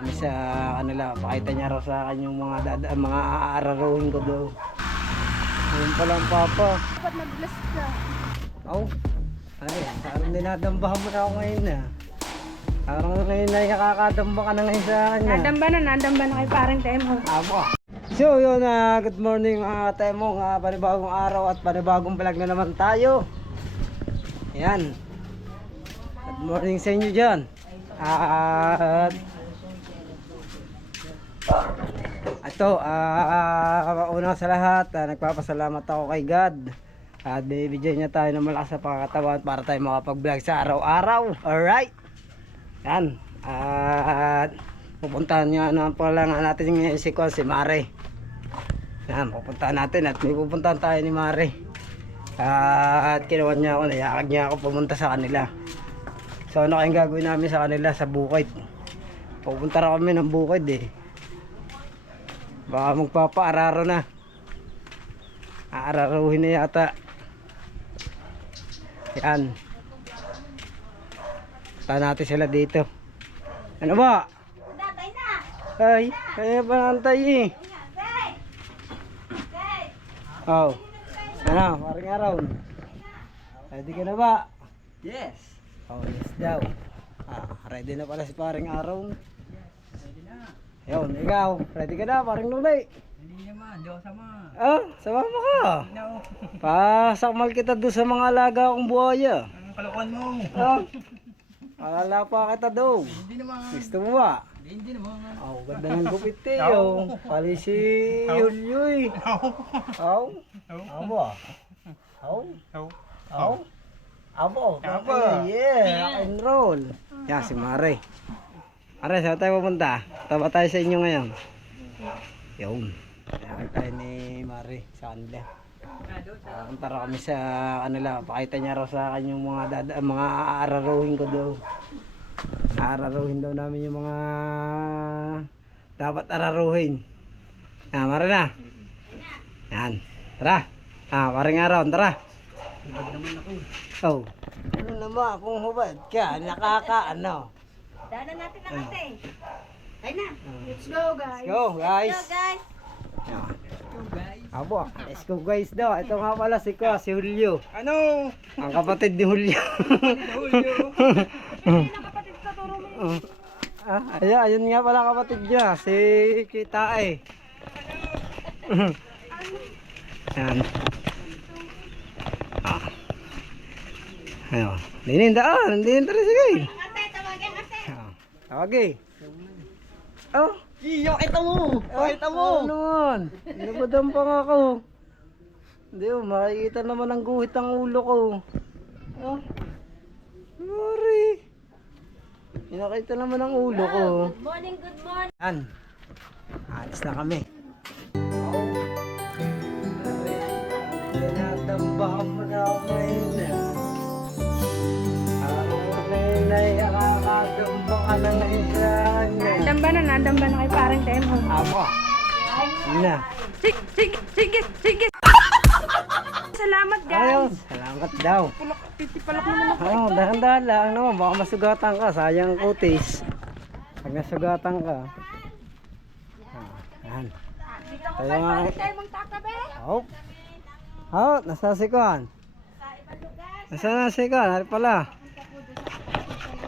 kami sa kanila. Pakita niya raw sa akin yung mga aararuhin ko doon. Ayun pa lang papa. Dapat mag-bless ka. Oh, ano yan? Parang dinadambahan mo na ako ngayon na. Parang ngayon na nakakadamba ka na ngayon sa akin na. Nadamba na kay parang Temo. Abo. So yun, good morning mga Temo. Panibagong araw at panibagong vlog na naman tayo. Ayan. Good morning sa inyo dyan. At ito, una sa lahat, nagpapasalamat ako kay God. At bibigyan niya tayo ng malakas na pagkakatawan para tayo makapag-vlog sa araw-araw. Alright. Yan. At pupuntahan niya na pala nga natin ngayon si Mare. Yan, pupuntahan natin at may pupuntahan tayo ni Mare. At kinuha niya ako, nayakag niya ako pumunta sa kanila. So ano kayong gagawin namin sa kanila sa bukid? Pupunta rin kami ng bukid eh. Baka magpapaararo na. Aararuhin na yata. Yan. Punta natin sila dito. Ano ba? Ay, kaya pa nantay eh. Oh. Ano, paring araw. Ready ka na ba? Yes. Oh, yes daw. Ready na pala si paring araw. Ready na. Yun, ikaw. Ready ka na, paring nulay. Hindi naman, di ako sama. Sama mo ka. No. Pasakmal kita doon sa mga alaga kong buhaya. Anong kalokohan mo? Alala pa kita doon. Hindi naman. Gusto mo ba? Hindi naman. Ganda ng gupit eh. Pali si Julio eh. Aw. Abo. Aw. Abo. Yeah, and roll. Yan si Mare. Mare, saan tayo pupunta? Taba tayo sa inyo ngayon. Yun. Kaya tayo ni Mare sa kanila. Punta raw kami sa kanila. Pakita niya raw sa akin yung mga aararuhin ko doon. Aararuhin daw namin yung mga dapat araruhin. Mare na. Yan. Tara. Paring araw. Tara. Hubad naman ako. Oh. Ano naman kung hubad ka? Nakakaano. Daanan natin ang ate. Ay na. Let's go guys. Let's go guys. Let's go guys. Abo. Let's go guys daw. Ito nga pala si Julio. Ano? Ang kapatid ni Julio. Kapatid sa turo mo. Ayun nga pala kapatid niya. Si Kitae. Yan. Ayun. Dinin daan. Dinin tara sige. Ate, tawagin ate. Tawagi. Oh. Iyo, ito mo! Ito mo! Ano naman? Nabadam pa nga ako. Hindi makikita naman ang guhit ang ulo ko. Mari. Nakita naman ang ulo ko. Good morning, good morning. Yan. Alis na kami. Tinatambahan mo na ako ngayon na. Nakakagamba ka na ngayon sa kanya. Nadamba na kay parang Temo. Abo. Na. Sige. Salamat Ayun. guys. Salamat daw. Titipalak naman ako. Dahan-dahan lang naman. Baka masugatan ka. Sayang kutis. Pag nasugatan ka. Yan. Dito ko Kaya kay nga. parang Temo tatabi. Nasa sikuan. Nasa sikuan. Ano pala?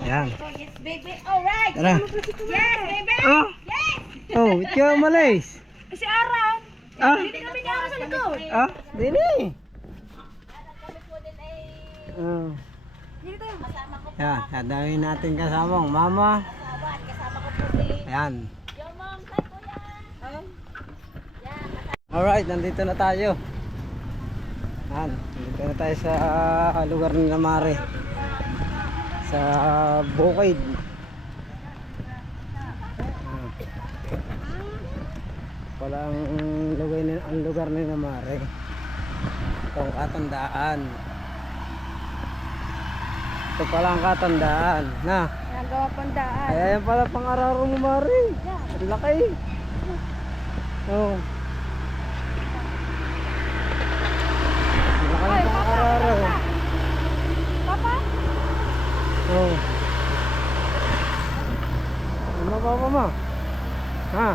Yan. Yes baby. Alright. Tara. Yes baby. Ba't ka umalis? Si Araw. Hindi kami ni Araw sa likod. Dini. Dito tayo. Kasama ko. Yan. Dadawin natin kasamang mama. Kasama ko po si Yan. your mom. Hi kuya. Alright, nandito na tayo. Yan. Nandito na tayo sa lugar ni Mare. Sa bukid. Pala ang lugar ni Mare. Itong katandaan. Ito pala ang katandaan. Nagawa pandaan. Kaya yan pala pang-araro mo Mare. Ang laki. Ang laki ng pang-araro. Papa? Ano Ano papa mo? Ha?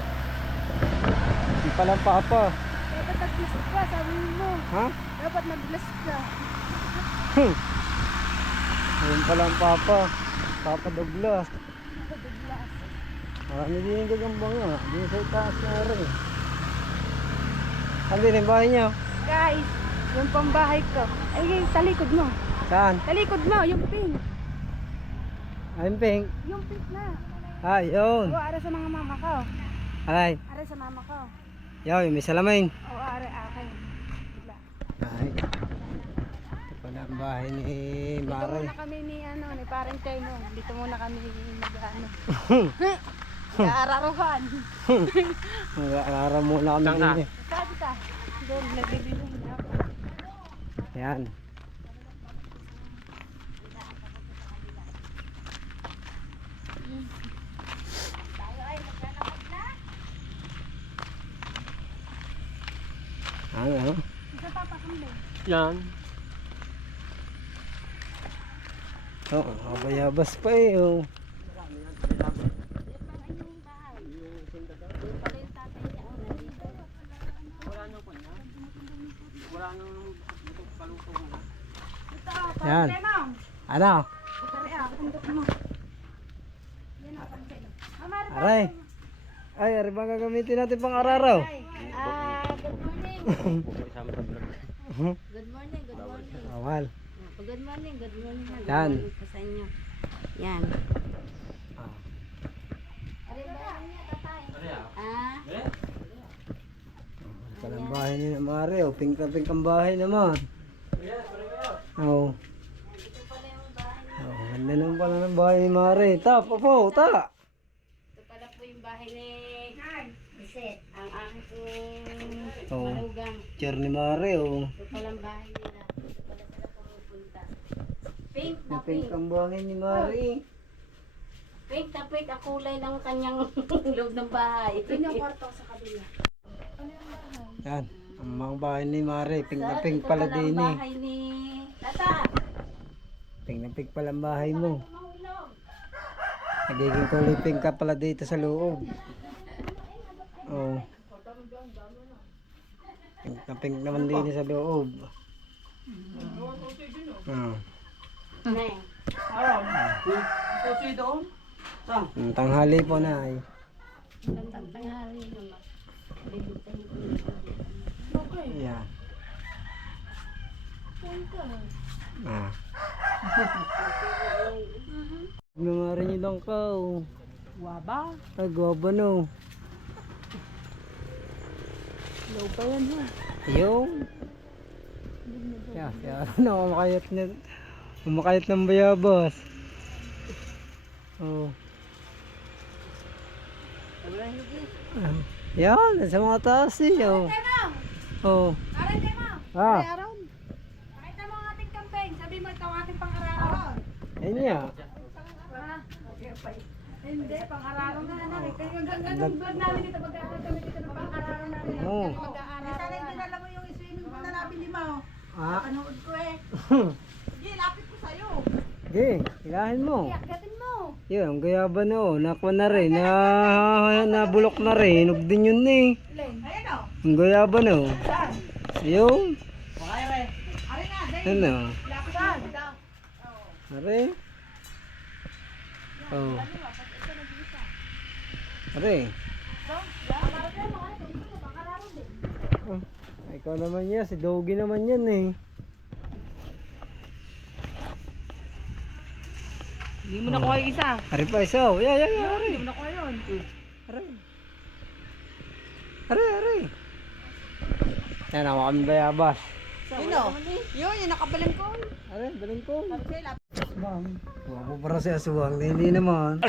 Hindi palang papa. Dapat nag-bless ka, sabi mo. Ha? Dapat nag-bless ka. Ayun palang papa. Papa Douglas. Marami din yung gagambang nga. Hindi sa itaas na rin. Hindi na yung bahay niya. Guys, yung pambahay ko. Ay, sa likod mo. Saan? Sa likod mo, yung pink. Ayun pink. Yung pink na. Ah, yun. O, ara sa mga mama ko. Alay. Ara sa mama ko. Yun, may salamin. O, ara akin. Diba? Ay. Ito pala ang bahay ni Dito Mare. muna kami ni, ni Parang Teno. Dito muna kami Nag-aararuhan. Mag-aaral muna kami din eh. Sabi ka, doon, nagbibili na ako. Yan. Ano? Isa pa pakambay. Yan. Oo, kabayabas pa eh. Oh. Yan. Ano? Aray. Ay, aray ba gagamitin natin pang araraw? Good morning. Good morning, good morning. Awal. Good morning, good morning. Good Yan. morning po sa inyo. Yan. Ah. Ah, Palang bahay ni na Mare. Oh. Pink na pink ang bahay naman. Oo. Oh, ganda naman pala ng bahay ni Mare. Ta, popo, ta. ito pala po yung bahay ni Lisette. Ang aking Oo. malugang. Chair ni Mare. Oh. Ito palang bahay nila. Ito pala sila pumupunta. Pink na Na pink pink. ang bahay ni Mare. Pink na pink ang kulay ng kanyang loob ng bahay. Ito yung kwarto sa kabila. Yan. Ang mga bahay ni Mare. Pink na pink Ito pala pala din ang eh. bahay ni Tata. Pink na pink pala ang bahay mo. Mahulog. Nagiging kulay pink ka pala dito sa loob. Oh. Pink na pink naman din sa loob. Ah. Neng. Susi doon. Ang tanghali po na ay. Gandang tanghali naman. Bibitahin ko yung Yeah. Ah. Mga rin yung langkaw. Waba. Ay, guwaba no. Low pa yan ha. Yung. Yeah, ano, kumakayat na. Kumakayat ng bayabas. Oh. Yan, sa mga taas eh. Oh. Oh. Aray kayo mo. Ah, Aron. Pakita mo ang ating campaign. Sabi mo ito ang ating pang-araw. ayun niya. Hindi, pang-araw na anak. Kaya ganun vlog namin dito. Mag-aaral kami dito ng pang-araw namin. Oo. Mag-aaral. Sana hindi dinala mo yung swimming pool na nabili mo. Ah. Panood ko eh. Sige, lapit ko sa'yo. Okay, ilahin mo. Gatin mo. Yun, ang gayaba na oh. Nakuha na rin. Nabulok na rin. Hinog din yun eh. Ayan o. Ang gayaba na oh. Yun. Aray na, dahil. Ano? Lapit saan? Are. Oh. Are. Oh. Ikaw naman yan. Si Doggy naman yan eh. Hindi mo nakuha yung isa. Are pa isa oh. Yeah. Are. Hindi mo nakuha yun. Are. Are. Yan ako kami bayabas. Yun o. Yun, yung nakabalang ko. Are, baling ko. Bang. Wala mo para si Aswang. Hindi naman.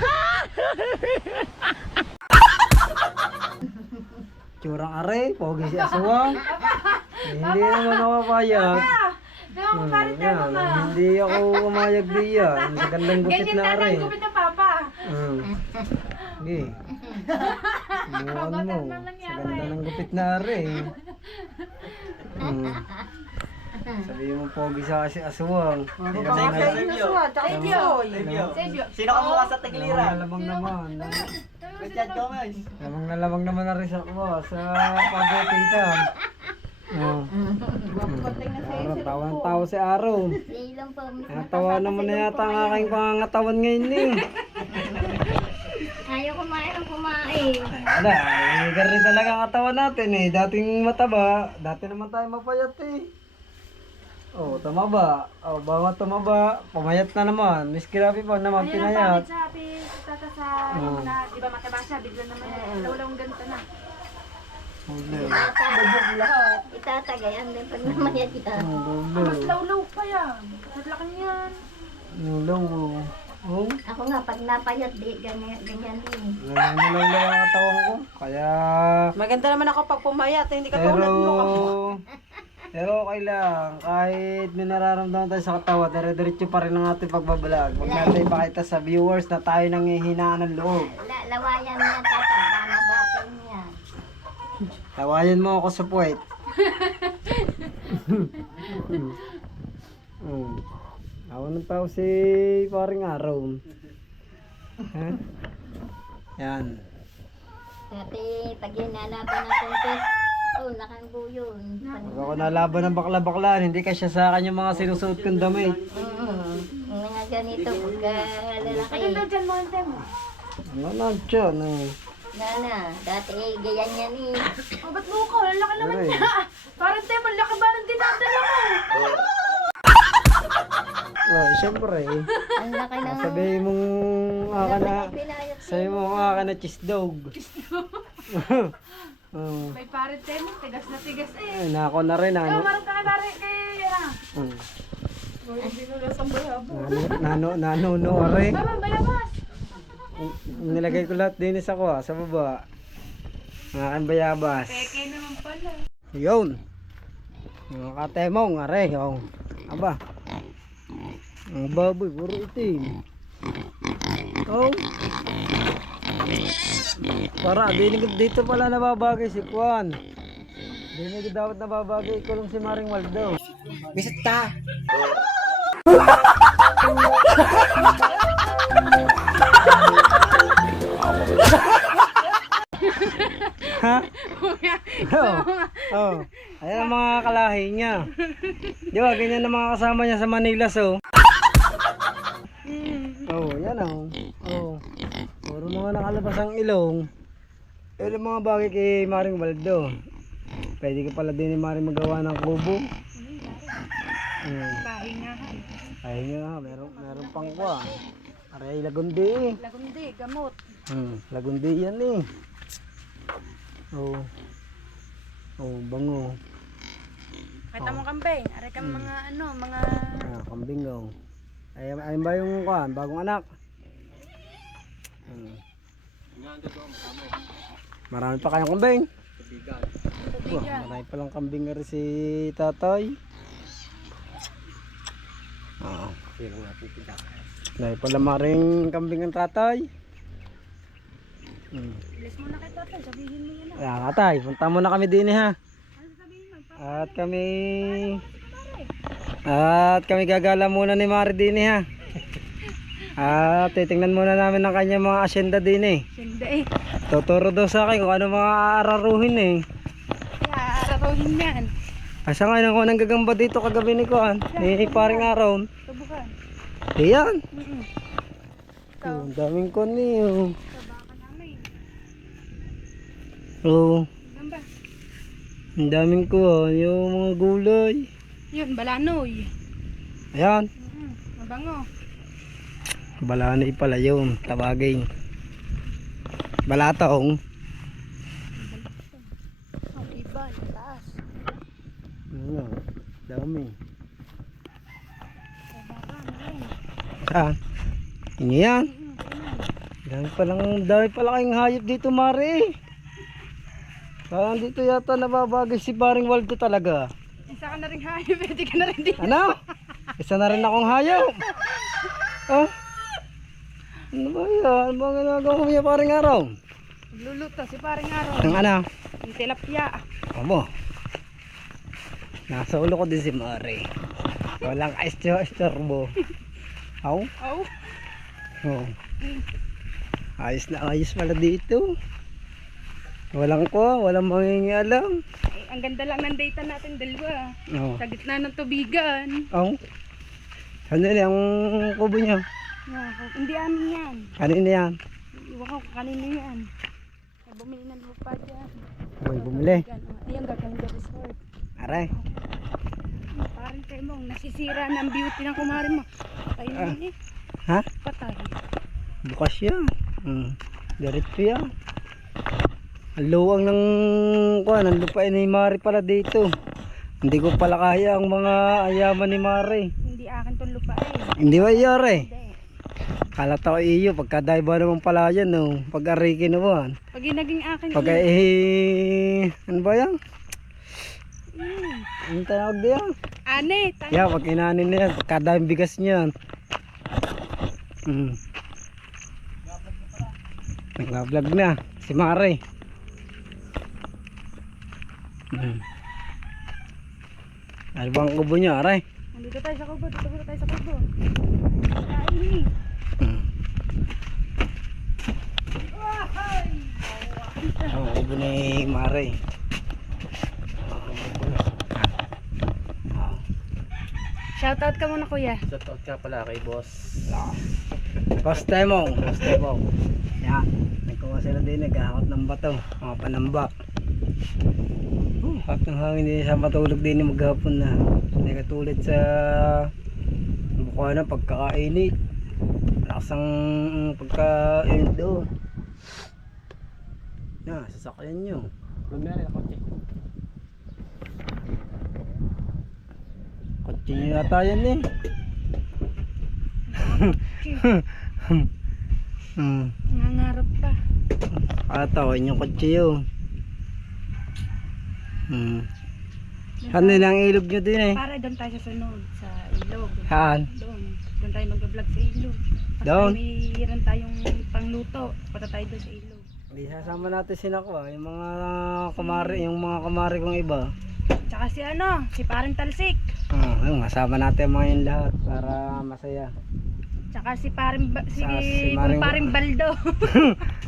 Curang are, pogi si Aswang. Hindi naman nakapayag. Diyan ko parin tayo mama. Hindi ako umayag diyan. Sa gandang gupit Ganyan na are. tatang gupit ng papa. Sige. Buwan mo. Sa ganda ng gupit na are. Sabi mo pogi sa si Aswang. Hindi naman Save you. Sino ka mukha sa tigliran? Malamang naman. Richard Gomez. Lamang naman na rin ako sa pagkakita. Oh. Tawan tao si Araw. Ilang po. Natawa naman na yata ang aking pangangatawan ngayon eh. Ayaw kumain. Wala, rin talaga ang katawan natin eh. Dating mataba, dati naman tayo mapayat eh. Oh, tumaba. Oh, bawat tumaba, pumayat na naman. Miss Kirapi pa naman pinayat. Sabi sa tata sa Oo. na, di ba mataba siya, bigla naman lawlawang ganito na. Huli. Itatagayan din pag namayat kita. Mas lawlaw pa yan. Naglaki niyan. Nulaw. Oh, Ako nga, pag napayat, di ganyan din. nulaw ang katawan ko. Kaya, Maganda naman ako pag pumayat, hindi ka pero, tulad mo. pero okay lang. Kahit may nararamdaman tayo sa katawan, dire-diretso pa rin ang ating pagbabalag. Huwag natin ipakita sa viewers na tayo nanghihinaan ng loob. Lawayan niya, tata. Mamabatin niya. Tawayan mo ako sa puwet. Awan ng tao si paring Araw. Ha? Yan. Dati, pag yun nalaban ng contest, nakanggo yun. Pag ako nalaban ng bakla-baklaan, hindi kasya sa akin yung mga sinusuot kong damit. Yung mga ganito, pagka lalaki. Maganda dyan mo ang demo. Ano na siya? No? Dati gayan niya ni. Oh, ba't mo ko? Laki naman Aray. niya. Parang demo, laki ba ng dinadala mo? Oh, siyempre. Ang laki ng... Sabihin mong akin na, Pinayot sabihin mo akin na cheese dog. Oh. May parang demo, tigas na tigas eh. Ay, nako na rin Oh, ano. marang ka kay ah. Hmm. Binulas ang bayabo. Nanuno are. Baba, bayabas. Nilagay ko lahat din sa ko sa baba. Ang aking bayabas. Peke naman pala. Yun. Mga katemong are. Oh. Aba. Ang baboy, puro itim. Oh. Para, dinig dito pala nababagay si Juan. Dinig dapat nababagay ko lang si Maring Waldo. Bisit ka! Ha? Oh. Oh. Ayan ang mga kalahi niya. Di ba, ganyan ang mga kasama niya sa Manila, so. Oh, yan oh. Oh. Puro mga nakalabas ang ilong. Yun ang mga bagay kay Maring Waldo. Pwede ka pala din ni Maring magawa ng kubo. Pahinga. Pahinga, meron pang kuha. Aray, lagundi eh. Lagundi, gamot. Lagundi yan eh. Oh. Oh, bango. Kita mo kambing. Aray ka mga ano, mga... Kambing oh. Ayun ba yung kuha, bagong anak? Marami pa kayong kambing. Wah, marami palang kambing nga rin si tatay. Oo. Marami pala maring kambing ang tatay. Bilis mo na kay tatay, sabihin mo yan. Ayan tatay, punta muna kami din ha. At kami gagala muna ni Mari din ha. At titingnan muna namin ang kanya mga asyenda din eh. Hindi eh. Tuturo daw sa akin kung ano mga aararuhin eh. Kaya ararawin yan. Asa nga nang nang gagamba dito kagabi ni Kuan, ni paring Araw. Subukan. Iyan. Ito. Ang daming kon niyo. Sa baka namin. Oo. Gamba. Ang daming kuha, yung mga gulay. Yun, balanoy. Ayan. Mabango. Balanoy pala yun, tabagay. Balatong. Ang iba, yung taas. Ano, dami. Sa baka namin. Saan? Inyo yan. Dami pala kayong hayop dito, Mari. Parang dito yata nababagay si paring Waldo talaga. Isa ka na rin hayop, pwede ka na rin dito. Ano? Isa na rin akong hayop. Oh? Ano ba yan? Ano ba ginagawa mo niya paring Araw? Luluto si paring araw. Ang ano? Yung tilapia. Amo. Nasa ulo ko din si Mari. Walang istorbo. Aw? Oh. Oh. Ayos na ayos pala dito. Walang mangingialam. Eh, ang ganda lang ng data natin dalawa. Oh. Sa gitna ng tubigan. Oh. Ano yan ang kubo niya? No, hindi amin yan. Kanina yan. Iwan ko kung kanino yan. Ay, bumili ng lupa dyan. Uy, bumili. Ayun, gagawin the resort. Aray. Parang kayo mong nasisira ng beauty ng kumari mo. Patay na yun eh. Ha? Patay. Bukas yan. Diretso yan. Ang luwang ng ng lupain ni Mari pala dito. Hindi ko pala kaya ang mga ayaman ni Mari. Hindi akin tong lupa eh. Hindi ba yari? Hindi. Kalat ako iyo. Pagkadaya ba naman pala yan no? Pag-ariki naman. Pag yung naging akin Pag ano ba yan? Ano tawag diyan? Ane, tayo. Yeah, pag inanin na yan. Pagkadayang bigas niyan. Nag-vlog na. Si Mari. Ano bang kubo niya, aray? Nandito tayo sa kubo. Dito tayo sa kubo. Kain eh. Ang kubo ni Mari. Shoutout ka muna kuya. Shoutout ka pala kay boss. Kostemong. Yan. Nagkuha sila din. Naghahakot ng bato. Mga panamba. Hap ng hangin din sa matulog din maghapon na. Hindi katulad sa buka na pagkakainit. Lakas ang pagkainit doon. Yan, sasakyan nyo. Lumiari na kotse. Kotse nyo yata yan eh. Nangarap pa. Katawin yung kotse yun. Ano lang ilog nyo din eh? Para doon tayo sa sunod. Sa ilog. Saan? Doon tayo mag-vlog sa ilog. Doon? Mayroon tayong pangluto. Punta tayo doon sa ilog. Hindi sasama natin sila ko yung mga kumari kong iba. Tsaka si si Paring Talsik. Ayun, masama natin mga yun lahat para masaya. Tsaka si Paring Si Maring- Paring Baldo.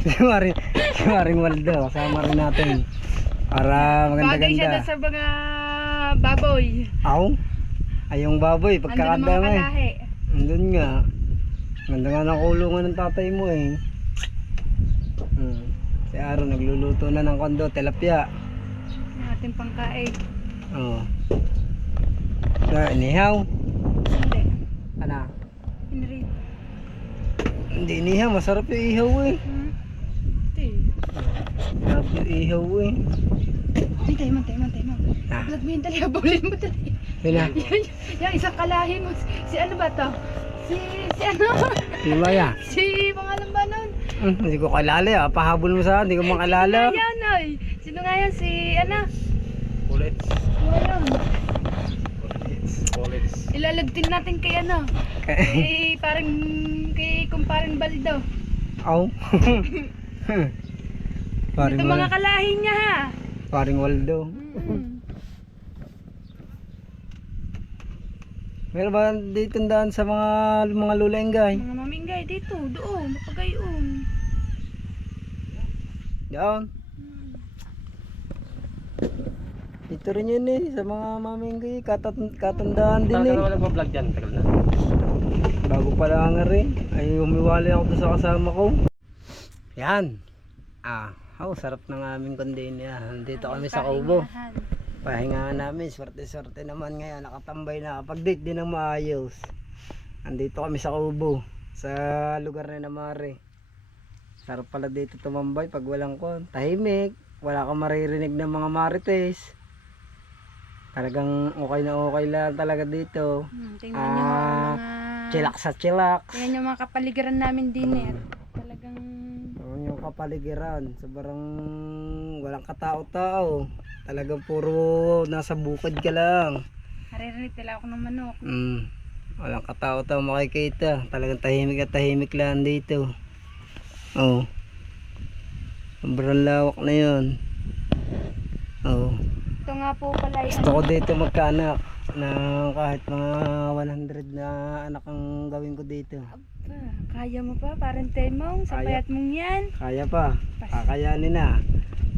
si Maring Waldo, kasama rin natin. Para Bagay siya doon maganda-ganda. sa mga baboy. Aw? Ay yung baboy, Andun ang mga pagkakadami. kalahi. Andun nga. Ganda nga ng kulungan ng tatay mo eh. Si Aaron nagluluto na ng kondo, tilapia. Ang ating pangkain. Oo. Inihaw. Hindi. Ano? Pinrito. Hindi inihaw, masarap yung ihaw eh. Ito eh. Masarap yung ihaw eh. Ay, tayo man. Ah. Vlog mo yun, dali. Habulin mo, dali. Yun na. Yung isang kalahi mo. Si ano ba to? Si ano? Di ba ya? Si pangalan ba nun? Hindi ko kalala ah. Pahabol mo sa akin, hindi ko makalala. Sino nga yan, oy? Sino nga yan? Si ano? Bullets. Sino yan? Bullets. Ilalagtin natin kay ano? Kay kumparing Baldo. Aw. Ito mga kalahi niya ha. Paring Waldo. Meron ba dito daan sa mga lulenggay? Mga maminggay dito, doon, mapagayon. Doon. Dito rin yun eh, sa mga maminggay, katandaan din Tagal eh. na walang vlog dyan. Tagal na. Bago pala nga rin, ay umiwali ako doon sa kasama ko. Yan. Sarap ng aming kondenya. Nandito kami sa kubo. Pahinga namin, swerte-swerte naman ngayon. Nakatambay na, pag-date din ng maayos. Nandito kami sa kubo, sa lugar ni Mari. Sarap pala dito tumambay pag walang tahimik. Wala kang maririnig ng mga marites. Talagang okay na okay lang talaga dito. Tingnan nyo mga... Chilak sa chilak. Tingnan nyo mga kapaligiran namin din eh. Talagang... Yung kapaligiran, sobrang walang katao-tao. Talagang puro nasa bukid ka lang. Naririnig nila ako ng manok. Walang katao-tao makikita. Talagang tahimik at tahimik lang dito. Oh. Sobrang lawak na yun. Oh. Ito nga po pala yung... Gusto ko dito magkaanak. ng kahit mga 100 na anak ang gawin ko dito. Aba, kaya mo pa, parang temong, sa Kaya. payat mong yan. Kaya pa, kakayanin na.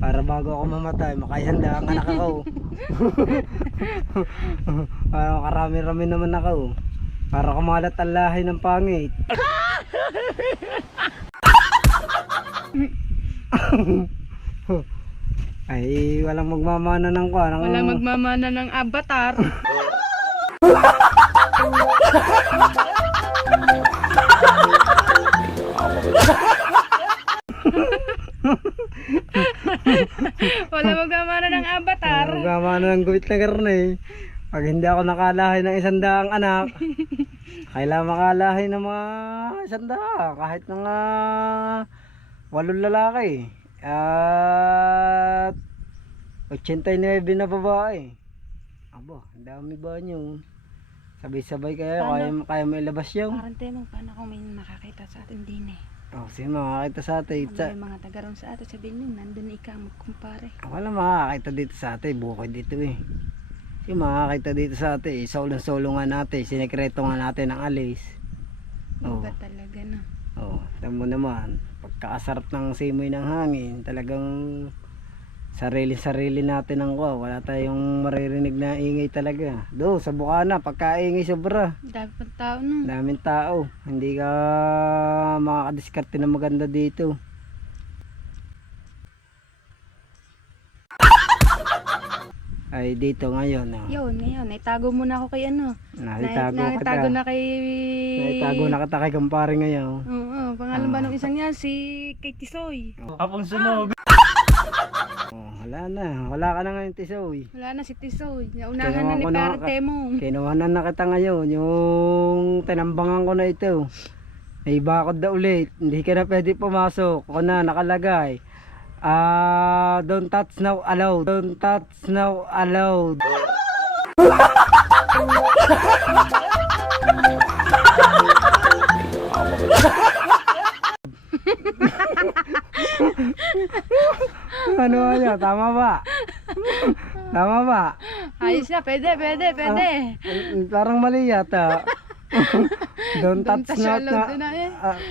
Para bago ako mamatay, makahanda ang anak ako. Karami-rami naman ako. Para kumalat ang lahi ng pangit. Ay, walang magmamana ng kuwan. Wala magmamana ng avatar. Wala magmamana ng avatar. Magmamana ng guwit na karne. Pag hindi ako nakalahi ng 100 anak, kailangan makalahi ng mga 100, kahit mga 8 lalaki. At 89 na babae. Aba, ang dami ba nyo? Sabay-sabay kayo, kaya may labas yung. Parang temong, paano kung may makakita sa atin din eh? Oh, sino makakita sa atin? Ano yung mga taga-roon sa atin, sabihin nyo, nandun ikaw magkumpare. Wala makakita dito sa atin, bukod dito eh. Sino makakita dito sa atin, solo nga natin, sinekreto nga natin ang alis. Oh. Iba talaga na. Oh, alam mo naman, pagkakasarap ng simoy ng hangin, talagang sarili natin ang wala tayong maririnig na ingay talaga. Do, sa Bukana, pagkaingay sobra. Dami pang tao no. Daming tao, hindi ka makakadiskarte na maganda dito. Ay dito ngayon, oh. Yun, ngayon, naitago muna ako kay ano. Naitago Naitago kita. na kay... Naitago na kita kay kumpare ngayon. Oo, pangalan ba nung isang yan? Si Kay Tisoy. Kapong sunog. Oh, wala ka na ngayon, Tisoy. Wala na si Tisoy. Naunahan na Kinuha ni ko na Pare Temong. Kinuhanan na kita ngayon, yung tinambangan ko na ito. May bakod na ulit, hindi ka na pwede pumasok. Ako na nakalagay. Don't touch now allowed. Don't touch now allowed. Ano niya? Tama ba? Tama ba? Ayos na, pwede. Parang mali yata. Don't touch touch not allowed na eh.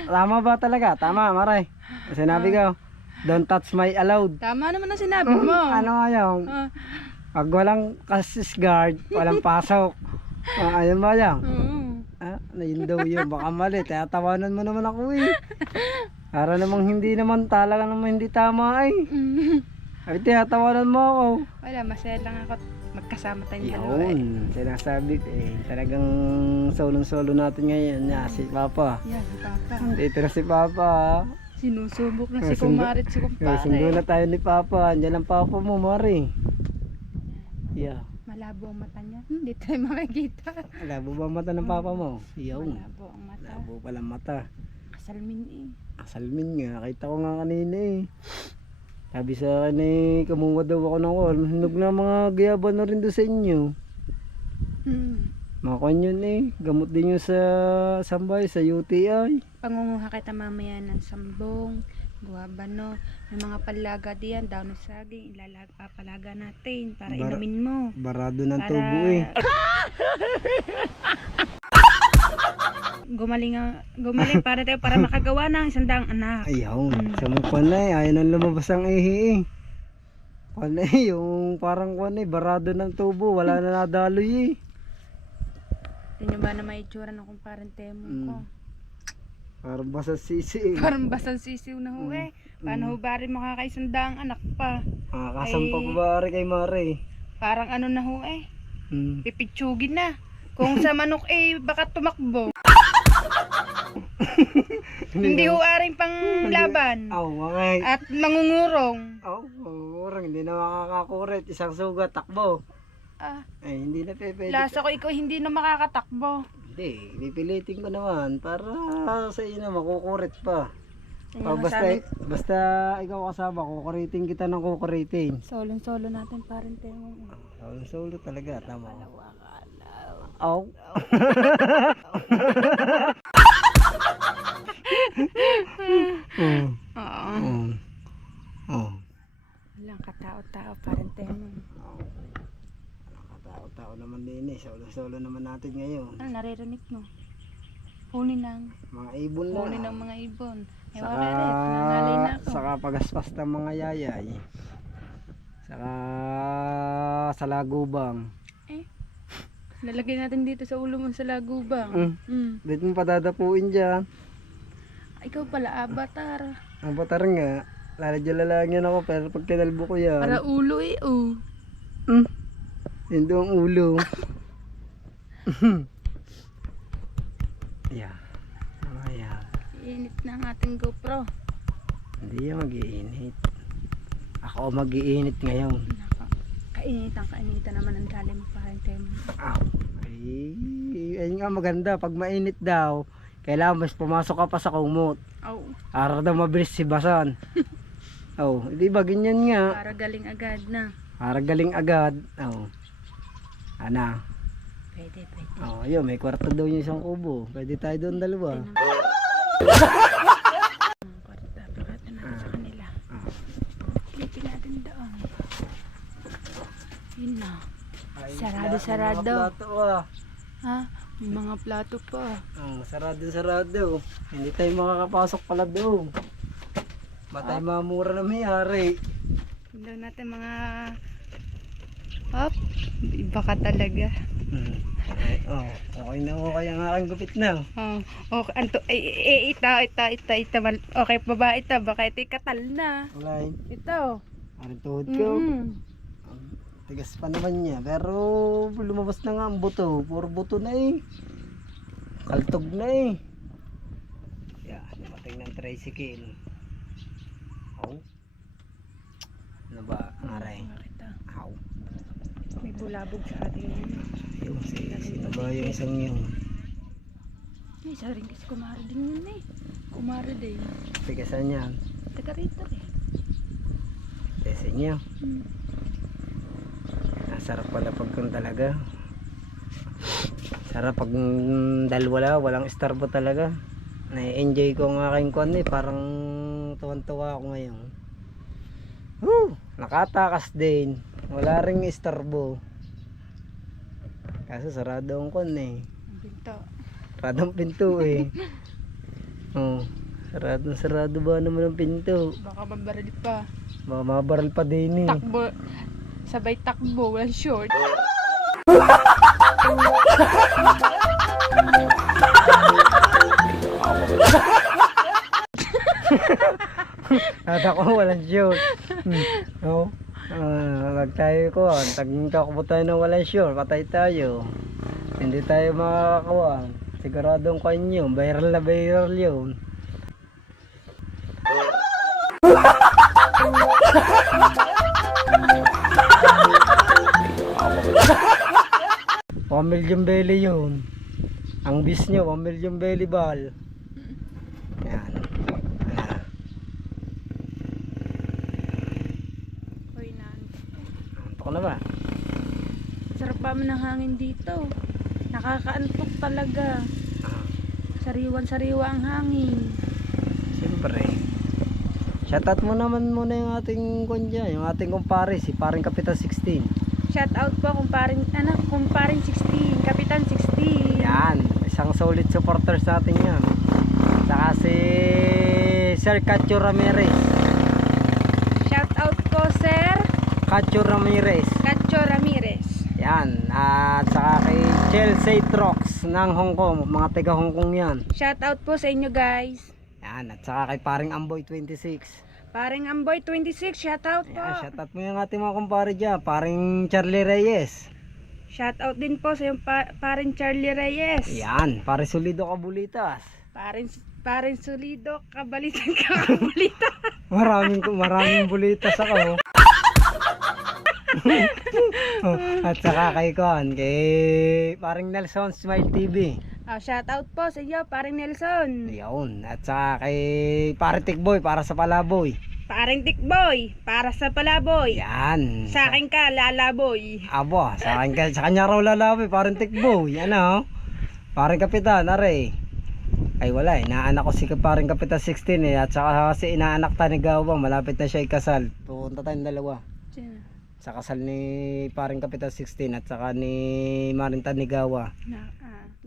tama ba talaga? Tama, Maray. Sinabi ko, don't touch my allowed. Tama naman ang sinabi mo. Ano nga yung? Ah, Pag walang assist guard, walang pasok. Ayun ba yan? oo. Yun daw yun. Baka mali. Kaya tawanan mo naman ako eh. Para namang hindi naman talaga naman hindi tama eh. Ay, tinatawanan mo ako. Wala, masaya lang ako. Magkasama tayong dalawa eh. Yun, sinasabi ko eh. Talagang solo natin ngayon. Si Papa. Yan, si Papa. Dito na si Papa. Sinusubok na si Sundo- Kumarit si Sundo Kumpare. na tayo ni Papa. Andiyan ang Papa mo, Mari. Yeah. Malabo ang mata niya. Hindi tayo makikita. Labo ba ang mata ng Papa mo? Yun. Malabo ang mata. Labo palang mata. Kasalmin eh. Asalmin nga. Kita ko nga kanina eh. Sabi sa akin eh, kamunga daw ako ng call. Hinog na mga gayaba na rin doon sa inyo. Mga kanyon eh. Gamot din yung sa Sambay, sa UTI. Pangunguha kita mamaya ng sambong, guwabano, may mga palaga diyan, daw ng saging, papalaga natin para inumin mo. Barado ng Para- tubo eh. Gumaling para tayo para makagawa ng 100 anak. Ayaw. Sa mga kwan na eh. Ayaw nang lumabas ang ihi eh. Kwan na eh. Yung parang kwan eh. Barado ng tubo. Wala na nadaloy eh. Tingnan ba na may itsura ng kumparing temong ko? Parang basa sisi eh. Parang basang sisiw na ho eh. Paano ho ba rin makakaisandang anak pa? Kasampa pa ba rin kay Mare? Parang ano na ho eh. Hmm. Pipitsugin na. Kung sa manok eh, baka tumakbo. Hindi ho aring pang laban. Aw, mga At mangungurong. orang hindi na makakakurit. Isang sugat, takbo. Ah, Ay, hindi na pwede. lasa ko ikaw hindi na makakatakbo. Hindi, pipilitin ko naman para sa iyo na makukurit pa. Tingnan mo Basta, sa amin. basta ikaw kasama, kukuritin kita ng kukuritin. Solo natin parang temong. Solo talaga, tama. Aw. Oo. Oh. Walang katao-tao parang temong. Tao-tao naman din eh. Solo-solo naman natin ngayon. Ano naririnig mo? Huni ng Mga ibon na. huni ng mga ibon. Eh Saka, wala rin, nangalay na ako. saka pagaspas ng mga yayay. Saka sa lagubang. Lalagay natin dito sa ulo mo sa lagubang. Dito mo padadapuin dyan. Ikaw pala, avatar. Ang batar nga. Lalagyan ako pero pag kinalbo ko yan. Para ulo eh, oh. Yun doon ang ulo. Yeah. Ayan. Init na ang ating GoPro. Hindi yan mag-iinit. Ako mag-iinit ngayon. Nako. Kainitan naman ang galing mo pa rin tayo. Ayun nga maganda. Pag mainit daw, kailangan mas pumasok ka pa sa kumot. Oh, Para daw mabilis si basan. Di ba ganyan nga? para galing agad na. Para galing agad. Ana. Pwede. Ayun, may kwarto daw yung isang kubo. Pwede tayo doon dalawa. Ang kwarta, pakita natin sa kanila. Clipin natin doon. Yun na. Sarado. Plato, Ha? May mga plato pa. sarado. Hindi tayo makakapasok pala doon. Batay mamura na may-ari. Tingnan natin mga... Hop! Iba ka talaga. Okay na okay ang aking gupit na. Okay, ita. Okay pa ba ito? Baka ito'y katal na. Alay, Ito. aring tuhod ko. Mm. Tigas pa naman niya. Pero lumabas na nga ang buto. Puro buto na eh. Kaltog na eh. Yan, dumating ng tricycle. Ano ba, aray? Bakit ah? Aw. May bulabog sa ating ano. Yung sino ba yung isang yun? May isa rin kasi kumari din yun eh. Kumari din. Tigasan yan. Taga rito rin. Tesin niyo. Sarap pala pag kung talaga. Sarap pag walang istorbo talaga. Na-enjoy ko ang aking kwan eh. Parang tuwan-tuwa ako ngayon. Nakatakas din. Wala ring istorbo. Kaso sarado ang kwan eh. Ang pinto. Saradong pinto eh. Sarado ba naman ang pinto? Baka mabaril pa. Mabaral pa din eh. Takbo. Sabay takbo. Walang short. At ako walang shoot. Wag tayo ko. Takbo tayo na walang shoot. Patay tayo. Hindi tayo makakakuha. Siguradong kanyo. Viral na viral yun. $1 million belly yun. Ang bis nyo, $1 million belly ball. Yan. Uy, Antok na ba? sarap pa man ng hangin dito. Nakakaantok talaga. Sariwan-sariwa ang hangin. Siyempre. Shoutout mo naman muna yung ating kunya, yung ating kumpare, si paring Kapitan 16. Shout out po kumparing 16, Kapitan 16. Yan, isang solid supporters natin yan. Saka si Sir Cacho Ramirez. Shout out po Sir Cacho Ramirez. Cacho Ramirez. Yan, at saka kay Chelsea Trox ng Hong Kong, mga taga Hong Kong yan. Shout out po sa inyo guys. Yan, at saka kay paring Amboy 26. Paring Amboy 26, shout out po. Yan, shoutout mo yung ating mga kumpare dyan. Paring Charlie Reyes. Shout out din po sa yung paring Charlie Reyes. Yan, pare Solido Kabulitas. Paring Solido, kabalitan ka kabalitan. Maraming bulitas ako. At saka kay Kon, kay paring Nelson Smile TV. Shout out po sa iyo, paring Nelson. Yun, at saka kay pare Tikboy para sa Palaboy. Paring Tikboy, para sa Palaboy. Yan. Sa akin ka, Lalaboy. Abo, sa kanya raw lalaboy, parang Tikboy. Ano? Parang Kapitan, are. Ay wala, inaanak ko si paring Kapitan 16 eh. At saka si inaanak ta ni Gawang, malapit na siya ikasal. Pupunta tayong dalawa. Sino? sa kasal ni paring Kapitan 16 at saka ni Maring Tanigawa.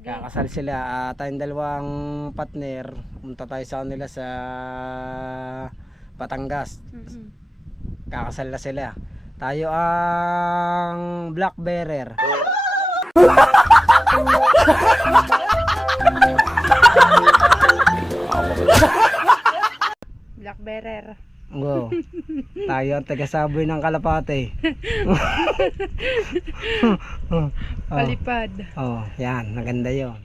Kakasal sila at tayong dalawang partner punta tayo sa kanila sa Batangas. Kakasal na sila. Tayo ang black bearer. Black bearer. Wow. Tayo ang taga-saboy ng Kalapate. Palipad. Oh, yan, maganda 'yon.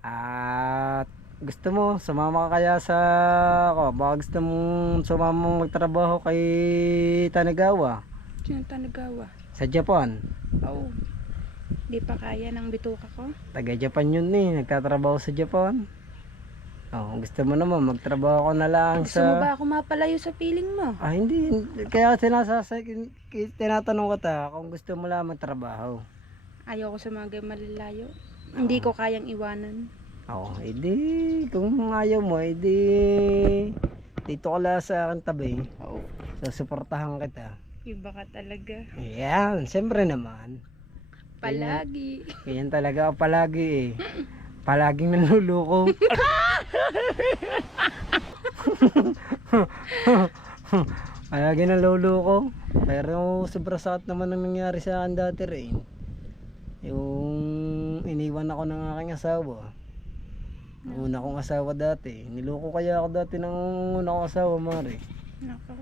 At gusto mo sumama ka kaya sa baka gusto mong sumama magtrabaho kay Tanigawa Sino Tanigawa? sa Japan. Oh. Di pa kaya ng bituka ko. Taga Japan yun nagtatrabaho sa Japan. Oh, gusto mo naman magtrabaho ko na lang Gusto mo sa ba ako mapalayo sa piling mo? hindi. Kaya tinatanong ko kung gusto mo lang magtrabaho. Ayoko sa mga malalayo. Hindi ko kayang iwanan. Oo, edi kung ayaw mo, edi dito ka lang sa akin tabi. Oo. Susuportahan kita. Iba ka talaga. Yan, siyempre naman. Palagi. Yan talaga ako palagi Palaging nanluloko. Palaging nanluloko. Pero sobrang sakit naman ang nangyari sa akin dati rin. Yung iniwan ako ng aking asawa. Ang una kong asawa dati. Niloko kaya ako dati ng una kong asawa, Mari. Nako.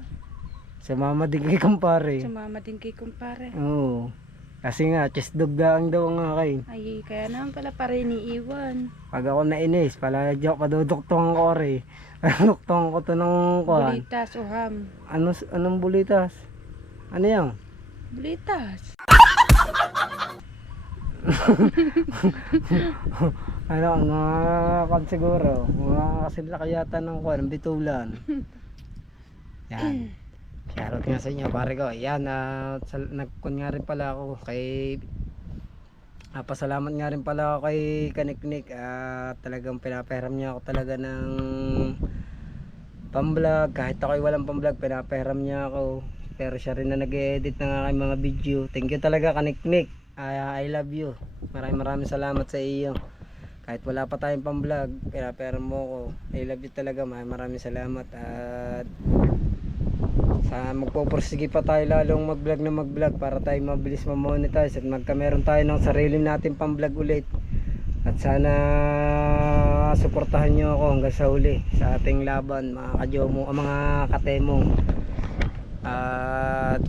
Sumama din kay kumpare. Sumama din kay kumpare. Oo. Kasi nga, chest dog daang daw ang akin. Ay, kaya naman pala iniiwan. Pag ako nainis, paduduktungan ko rin. Paduduktungan ko to ng kuhan. Bulitas o ham. Anong bulitas? Ano yan? Bulitas. Ano, mga siguro. Mga kasilak yata ng kuhan, ng bitulan. Yan. Shoutout nga sa inyo, pare ko. Yan, nagkun nga rin pala ako kay pasalamat nga rin pala ako kay Kaniknik at talagang pinapahiram niya ako talaga ng pamblog. Kahit ako'y walang pamblog, pinapahiram niya ako. Pero siya rin na nag-edit ng aking mga video. Thank you talaga, Kaniknik. I love you. Maraming salamat sa iyo. Kahit wala pa tayong pamblog, pinapahiram mo ako. I love you talaga. Maraming salamat at sa magpupursige pa tayo lalong mag-vlog para tayo mabilis ma-monetize at magkameron tayo ng sarili natin pang-vlog ulit. At sana suportahan nyo ako hanggang sa huli sa ating laban, mga kajomo, mga katemong. At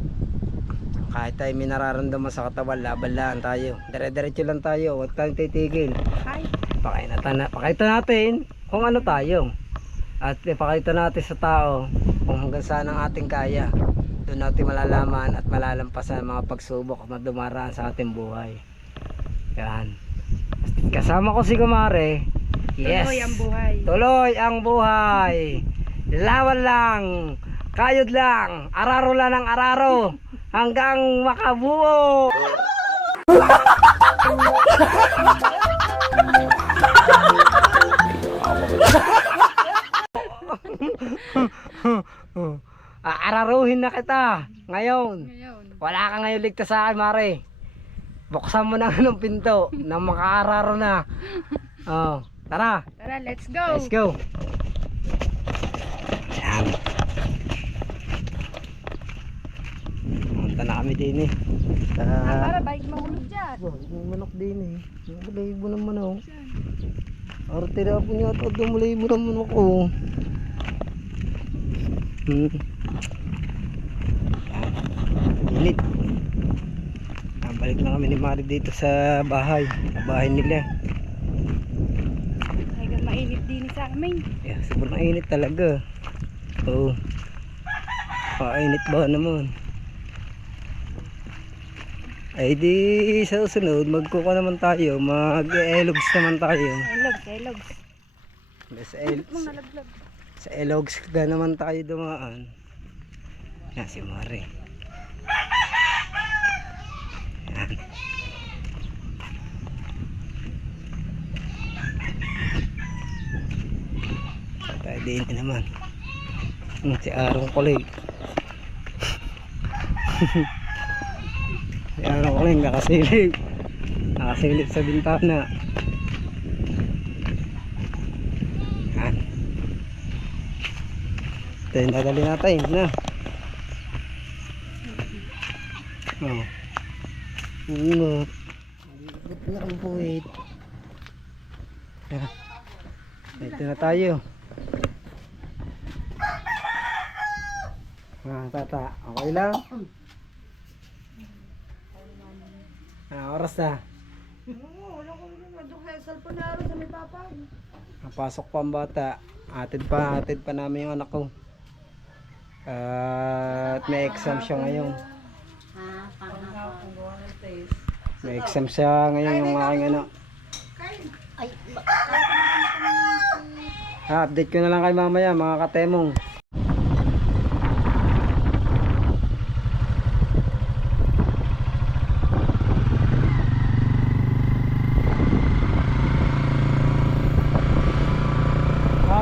kahit tayo may nararamdaman sa katawan, laban lang tayo. Dire-diretso lang tayo, huwag tayong titigil. Hi. Pakita natin kung ano tayo. At ipakita natin sa tao kung hanggang saan ang ating kaya. Doon natin malalaman at malalampasan ang mga pagsubok na dumaraan sa ating buhay. Yan. Kasama ko si Kumare. Yes. Tuloy ang buhay. Tuloy ang buhay. Lawan lang. Kayod lang. Araro lang ang araro. Hanggang makabuo. Aararuhin na kita ngayon. Wala ka ngayon ligtas sa akin, Mare. Buksan mo na ng pinto na makaararo na. Oh, tara. Tara, let's go. Let's go. Yan. Punta na kami din eh. Para bike mahulog dyan. May manok din eh. Mulayibo ng manok. Arte na po niya ito. Mulayibo ng manok ko. Init. Balik na kami ni Mari dito sa bahay. Sa bahay nila. Ay, mainit din sa amin. Yeah, sobrang init talaga. Oo. Painit ba naman? Ay di sa susunod magkuko naman tayo, mag-elogs naman tayo. Elogs. Sa elogs ka naman tayo dumaan. Yan si Mari. Yan. Tayo din naman. Si Arong Kulig. Yan ako rin, nakasilip. Nakasilip sa bintana. Yan. Ito yung dadali natin na. Oh. Ingot. Ingot na ang puwit. Yan. Ito na tayo. Tata, okay lang? Oras na. Napasok pa ang bata. Atid pa namin yung anak ko. At may exam siya ngayon. May exam siya ngayon yung aking anak. Update ko na lang kay mamaya mga katemong.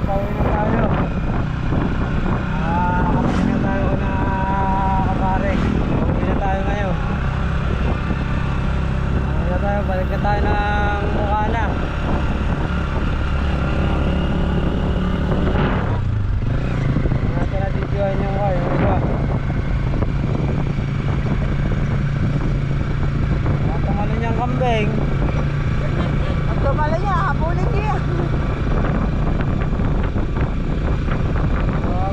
Pauwi na tayo. Nakapagin na tayo na kapare. Pauwi na tayo ngayon. Pauwi na tayo, balik na tayo ng Bukana. Natin na videoan yung kayo. Ang tumalo niyang kambing. Ang tumalo niya, habulin niya.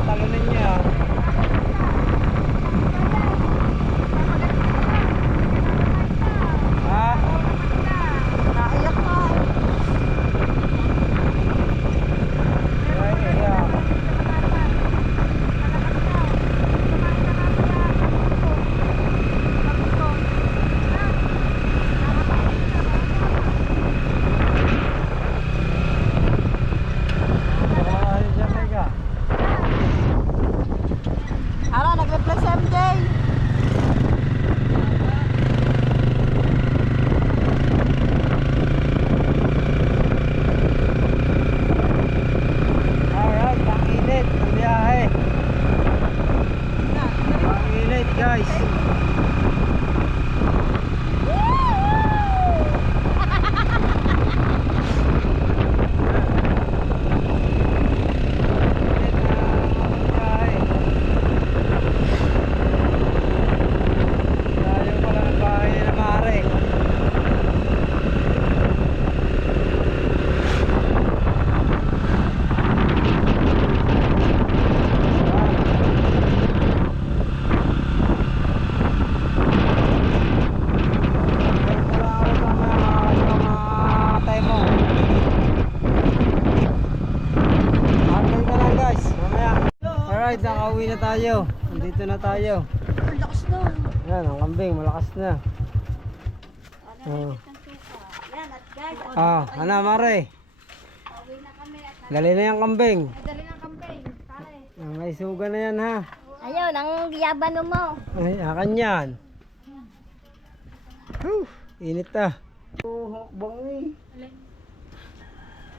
Talunin niya. Ha? Naiyak ka. Naiyak. Nag-reply si MJ. Alright, ang init ang biyahe. Ang init guys. Alright, nakauwi na tayo. Nandito na tayo. Lakas na. Yan, ang kambing, malakas na. Oh. Yan, at guys. Ano mare? Pauwi na kami. Dali na yung kambing. Dali ng kambing. Pare. May suga na yan ha. Ayun, ang yabano mo. Ay, akan yan. Init ah. Bangi.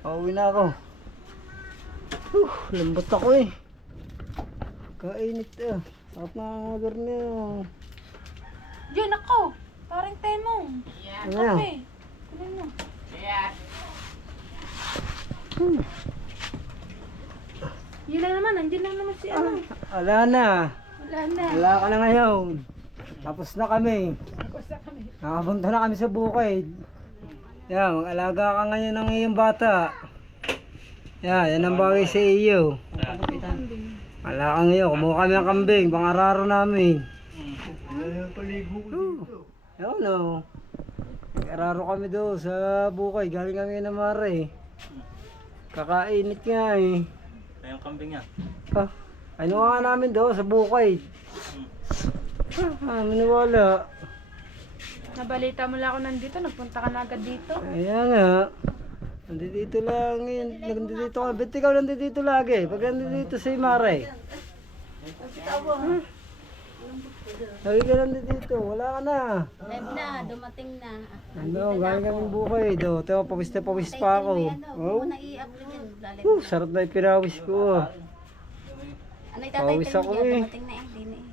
Pauwi na ako. Lambot ako eh. Kainit ah. Sarap na ang order niya. Yun ako. Parang temong. Ano yan? Kape. Kunin mo. Yun na naman. Nandiyan na naman si ano. Wala na. Wala na. Wala ka na ngayon. Tapos na kami. Nakapunta na kami sa bukid. Yan, mag-alaga ka ngayon ng iyong bata. Yan ang bagay sa iyo. Wala ka ngayon, kumuha kami ng kambing, pangararo namin. Ayun no. Nag-araro kami doon sa bukid, galing kami na mare. Kakainit nga eh. Ayong kambing nga. Ano nga namin doon sa bukid. Maniwala. Nabalita mo lang ako nandito. Nagpunta ka na agad dito. Ayan nga. Nandito lang yun. Nandito ka. Ba't ikaw nandito lagi? Pag nandito si Mare. Lagi ka nandito. Wala ka na. Live na, dumating na. Ano, galing kami bukay. Do. Ito, pawis na pawis pa ako. Ano, muna i-upload yun. Lalim. Sarap na yung pinawis ko. Ano Pawis itatitle ako mo dyan? eh. Dumating na eh. Di na eh.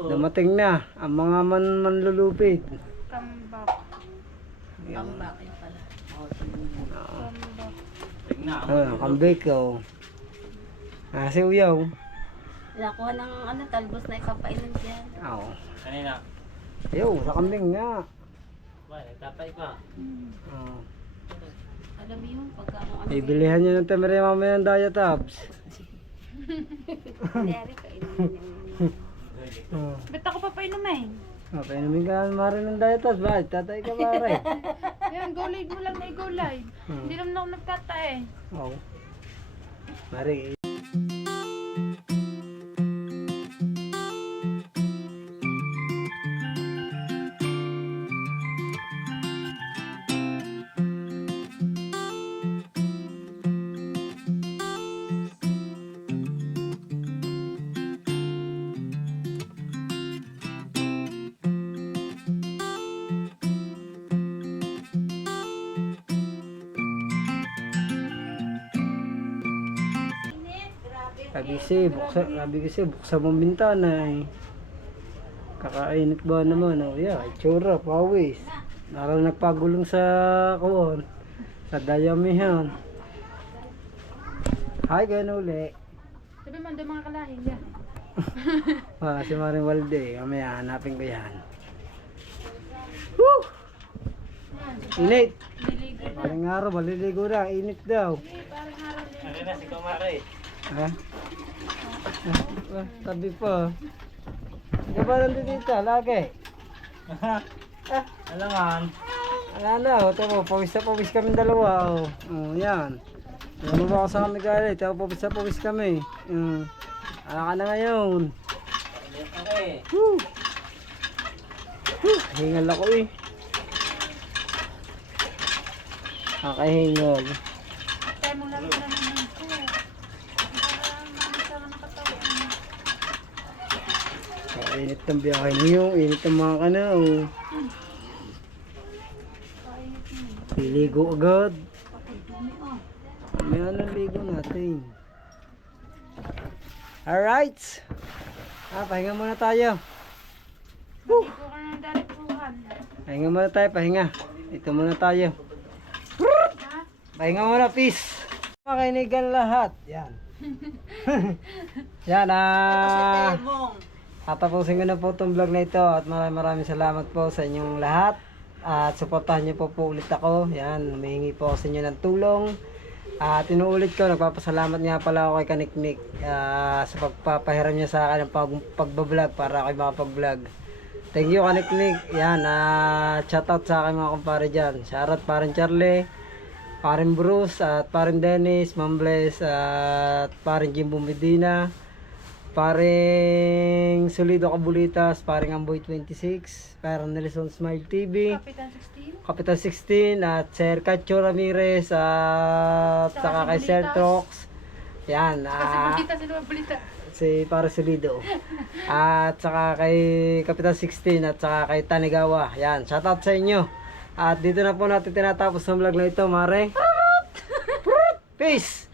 Dumating na ang mga manlulupit. Kambak. Pambak yun pala. Kambak. Kambik oh. Si Uyaw. Nakuha ng talbos na ipapainan dyan. Oo. Kanina. Yo, sa kambing nga. Ba, nagtapay pa. Oh. Alam mo yun, pagka mo Ibilihan nyo ng temere mamaya ng diet abs. nangyari ka, inumin. Oh. Ba't ako pa painumin? Painumin ka marin ng diet abs. Bakit? Tatay ka pare. Yan, go live mo lang na go live. Hindi naman ako nagtatae. Oo. Mari. Sabi kasi buksan mong bintana eh. Kakainit ba naman? Oh, yeah, itsura, pawis. Naral nagpagulong sa kuwan. Sa dayamihan. Hi, ganun uli. Sabi mo, doon mga kalahin yan. Si Maring Walde. Mamaya, hanapin ko yan. Woo! Init! Niligo na. Maring araw, maliligo na. Init daw. Parang araw din. Kanina si Kumari. Ha? Tabi pa. Di ba nandito dito? Lagi. Alangan. Wala na, ito mo, pawis na pawis kami dalawa. Yan. Yan mo ba ako sa kami galit? Ito, pawis na pawis kami. Ala ka na ngayon. Okay. Woo! Hingal ako eh. Kakahingal. Tayo mong laro na naman ko. Parang mamisa ka nakatawan. Init ng biyahe niyo, init ng mga kana. Liligo agad. May ano ligo natin. Alright. Pahinga muna tayo. Maligo ka na ng dalituhan. Pahinga muna tayo, pahinga. Ito muna tayo. Pahinga muna, peace. Makinigan lahat. Yan. Yan, tatapusin ko na po itong vlog na ito at maraming salamat po sa inyong lahat. At supportahan niyo po ulit ako. Yan, humihingi po ako sa inyo ng tulong. At inuulit ko, nagpapasalamat nga pala ako kay Kaniknik sa pagpapahiram niya sa akin ng pagbablog para ako makapag-vlog. Thank you Kaniknik. Yan, shoutout sa akin mga kumpare dyan. Shoutout parin Charlie, parin Bruce, at parin Dennis, Ma'am Bless, at parin Jimbo Medina, paring Solido Kabulitas, paring Amboy 26, paring Nelson Smile TV, Kapitan 16. Kapitan 16, at Sir Cacho Ramirez, at saka kay Sir Trox. Yan, Kasi balita sila balita. si para Solido. At saka kay Kapitan 16 at saka kay Tanigawa. Yan, shoutout sa inyo. At dito na po natin tinatapos ang vlog na ito, mare. Peace!